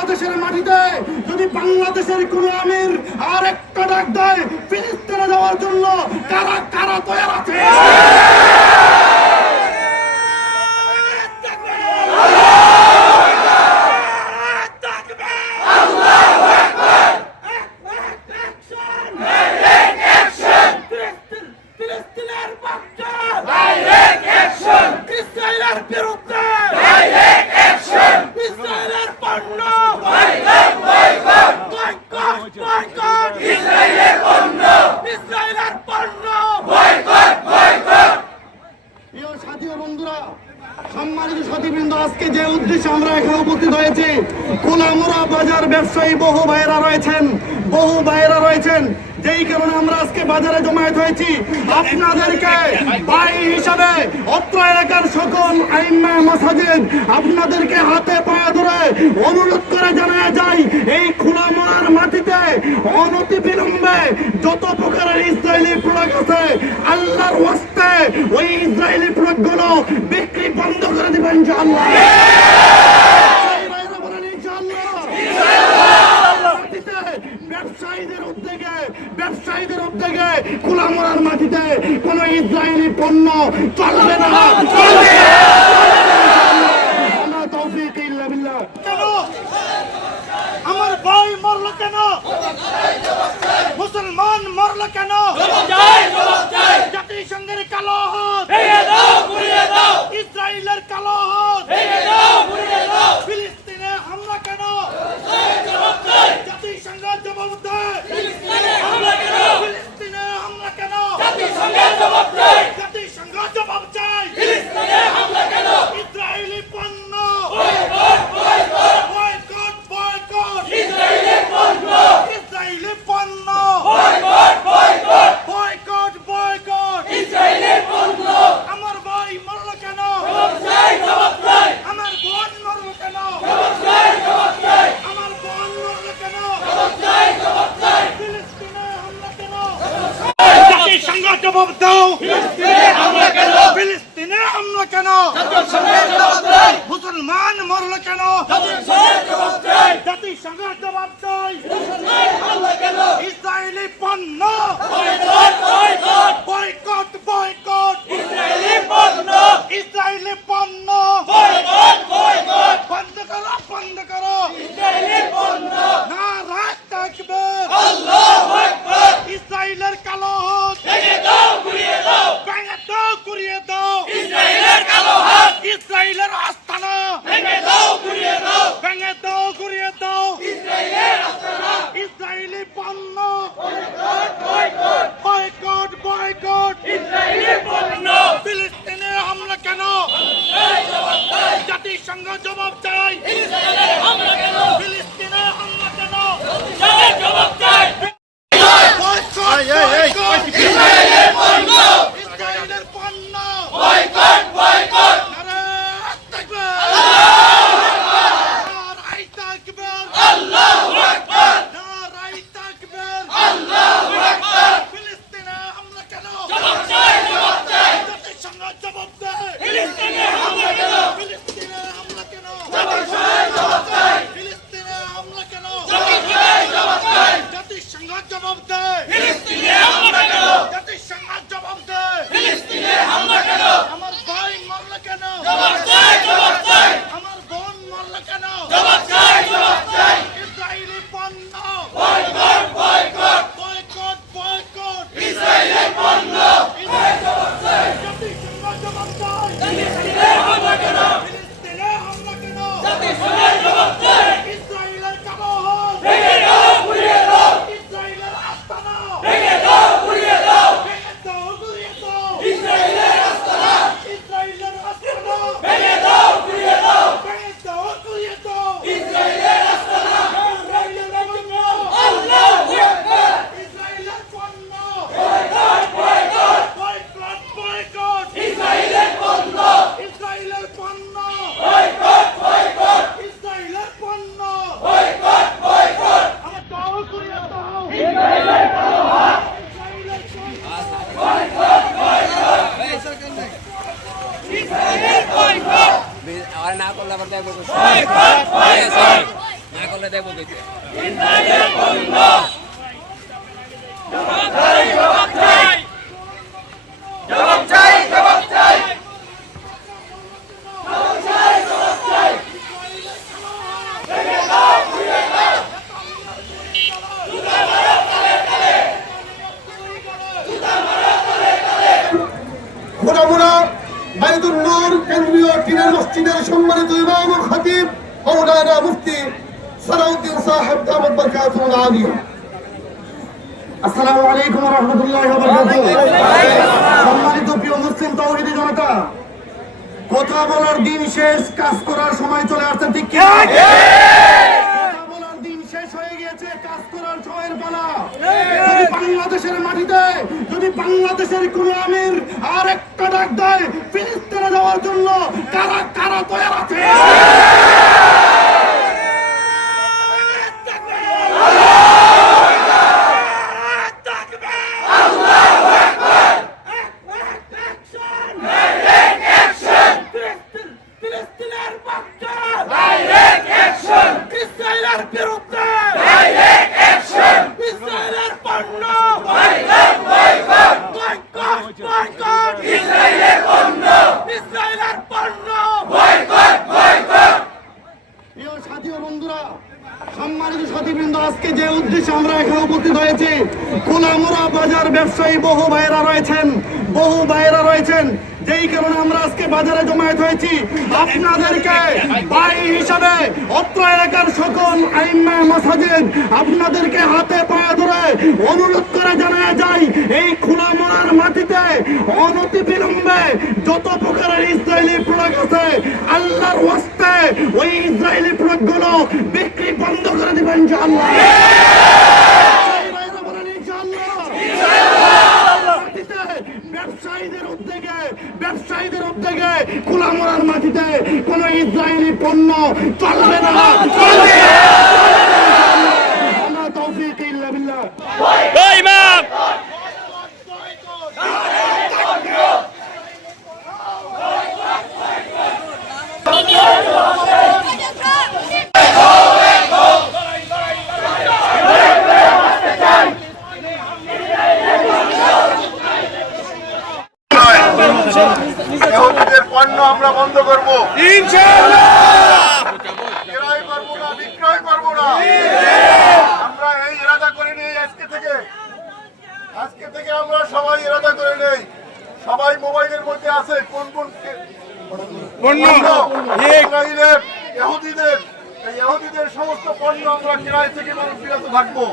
বাংলাদেশের মাটিতে যদি বাংলাদেশের কোন আমির আর একটা ডাক দেয় ফিলিস্তিনে যাওয়ার জন্য, কারা কারা তৈরি আছে? সম্মানিত সাথীবৃন্দ, আজকে যে উদ্দেশ্যে আমরা এখানে উপস্থিত হয়েছি, খোলামোড়া বাজার ব্যবসায়ী বহু ভাইয়েরা রয়েছেন, যেই কারণে আমরা আজকে বাজারে জমায়েত হয়েছি। আপনাদেরকে ভাই হিসাবে অত্র এলাকার সকল আইম্মা মাসাজিদ আপনাদেরকে হাতে পায়ে ধরে অনুরোধ করে জানা যায়, এই খোলামোড়ার মাটিতে অনতি বিলম্বে যত প্রকারের ইসরায়েলি প্রোডাক্ট আছে, আল্লাহর ওয়াস্তে ওই ইসরায়েলি প্রোডাক্টগুলো বিক্রি বন্ধ করে দিবেন ইনশাআল্লাহ। ব্যবসায়ীদের উদ্যোগে খোলামোড়ার মাটিতে কোন ইসরায়েলি পণ্য চলবে না। আমার ভাই মরল কেন? মুসলমান মরল কেন? জাতিসংঘের কালো হাত, ইসরায়েলের কালো হাত, ফিলিস্তিনে হামলা কেন? জাতিসংঘ জবাব দেয়। ফিলিস্তিনে হামলা কেন? জাতিসংঘ জবাব চাই। ইসরায়েলি পণ্য আমার ভাই মরল কেন? আমার বোন মরল কেন? আমার বোন মরল কেন? ফিলিস্তিনে হামলা কেন? জাতিসংঘ জবাব দাও। ফিলিস্তিনে হামলা কেন? মুসলমান মরল কেন? জাতিসংঘ জবাব দেয়। ইসরায়েলি পণ্য বয়কট, ইসরায়েলি পণ্য বন্ধ করো। নারায়ে তাকবীর, ইসরায়েলের কালো হাত ভেঙে দাও, গুঁড়িয়ে দাও। ইসরায়েলের আস্তানা ভেঙে দাও, গুঁড়িয়ে দাও। ইসরায়েলি পণ্য বয়কট, ফিলিস্তিনে হামলা কেন? জাতিসংঘ জবাব চাই। ফিলিস্তিনে হামলা কেন? ইসরায়েলের পণ্য আমার ভাই মরল কেন? আমার বোন মরল কেন? দেখবো কইতে ঘোড়ামুড়া বাইতুল নূর কেন্দ্রীয় টিনের মসজিদের সম্মানিত ইমাম ও খতিব মাওলানা মুফতি সালাউদ্দিন সাহেব দামাত বরকাতুল আলিয়া। আসসালামু আলাইকুম ওয়া রাহমাতুল্লাহি ওয়া বারাকাতুহু। সম্মানিত প্রিয় মুসলিম তাওহীদি জনতা, কথা বলার দিন শেষ, কাজ করার সময় চলে আসছে, ঠিক কি না? কথা বলার দিন শেষ হয়ে গিয়েছে, কাজ করার সময়ের পালা। যদি বাংলাদেশের মাটিতে যদি বাংলাদেশের কোন আমির আর একটা ডাক দেয় ফিলিস্তিনে যাওয়ার জন্য, কারা কারা তৈরি আছে? সম্মানিত সাথীবৃন্দ, আজকে যে উদ্দেশ্যে আমরা এখানে উপস্থিত হয়েছি, খোলামুড়া বাজার ব্যবসায়ী বহু ভাইয়েরা রয়েছেন, যেই কারণে আমরা আজকে বাজারে জমায়েত হয়েছি। আপনাদেরকে ভাই হিসাবে অত্র এলাকার সকল আইম্মা মাসাজিদ আপনাদেরকে হাতে পায়ে ধরে অনুরোধ করে জানা যায়, এই খোলামুড়ার মাটিতে অনতি বিলম্বে যত প্রকারের ইসরায়েলি প্রোডাক্ট আছে, আল্লাহর ওয়াস্তে ওই ইসরায়েলি প্রোডাক্টগুলো বিক্রি বন্ধ করে দিবেন ইনশাআল্লাহ। ব্যবসায়ীদের উদ্যোগে খোলামুড়ার মাটিতে কোন ইসরায়েলি পণ্য চলবে না। তৌফিক ইল্লা বিল্লাহ। ইহুদিদের পণ্য আমরা বন্ধ করবো ইনশাআল্লাহ। ক্রয় করবো না, বিক্রয় করবো না। আমরা এই ইরাদা করে নেই আজকে থেকে আমরা সবাই ইরাদা করে নেই। সবাই মোবাইলের মধ্যে আছে কোন কোন পণ্য ইহুদিদের সমস্ত পণ্য আমরা ক্রয় থেকে বিরত থাকবো।